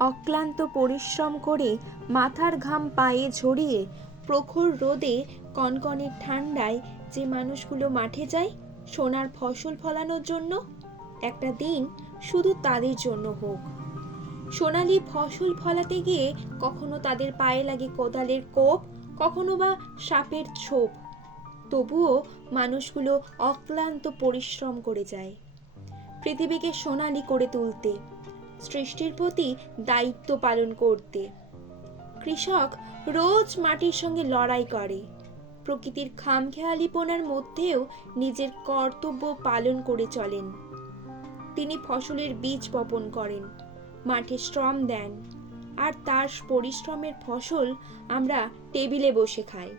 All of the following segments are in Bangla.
অক্লান্ত পরিশ্রম করে মাথার ঘাম পায়ে ঝরিয়ে প্রখর রোদে কনকনে ঠান্ডায় যে মানুষগুলো মাঠে যায় সোনার ফসল ফলানোর জন্য, একটা দিন শুধু তাদের জন্য হোক। সোনালি ফসল ফলাতে গিয়ে কখনো তাদের পায়ে লাগে কোদালের কোপ, কখনো বা সাপের ছোপ। তবুও মানুষগুলো অক্লান্ত পরিশ্রম করে যায় পৃথিবীকে সোনালি করে তুলতে, সৃষ্টির প্রতি দায়িত্ব পালন করতে। কৃষক রোজ মাটির সঙ্গে লড়াই করে, প্রকৃতির খামখেয়ালিপনার মধ্যেও নিজের কর্তব্য পালন করে চলেন। তিনি ফসলের বীজ বপন করেন, মাঠে শ্রম দেন, আর তার পরিশ্রমের ফসল আমরা টেবিলে বসে খাই।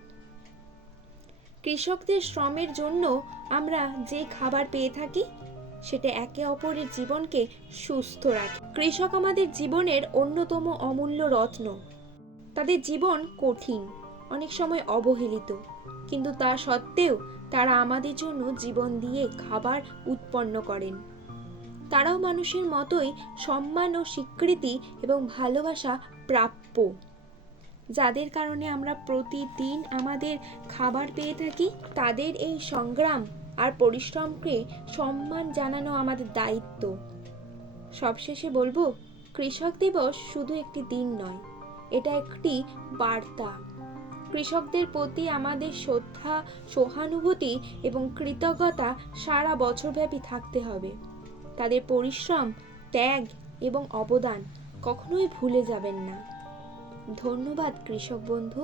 কৃষকদের শ্রমের জন্য আমরা যে খাবার পেয়ে থাকি সেটা একে অপরের জীবনকে সুস্থ রাখে। কৃষক আমাদের জীবনের অন্যতম অমূল্য রত্ন। তাদের জীবন কঠিন, অনেক সময় অবহেলিত, কিন্তু তা সত্ত্বেও তারা আমাদের জন্য জীবন দিয়ে খাবার উৎপন্ন করেন। তারাও মানুষের মতোই সম্মান ও স্বীকৃতি এবং ভালোবাসা প্রাপ্য, যাদের কারণে আমরা প্রতিদিন আমাদের খাবার পেয়ে থাকি। তাদের এই সংগ্রাম আর পরিশ্রমকে সম্মান জানানো আমাদের দায়িত্ব। সবশেষে বলবো, কৃষক দিবস শুধু একটি দিন নয়, এটা একটি বার্তা। কৃষকদের প্রতি আমাদের শ্রদ্ধা, সহানুভূতি এবং কৃতজ্ঞতা সারা বছরব্যাপী থাকতে হবে। তাদের পরিশ্রম, ত্যাগ এবং অবদান কখনোই ভুলে যাবেন না। ধন্যবাদ কৃষক বন্ধু।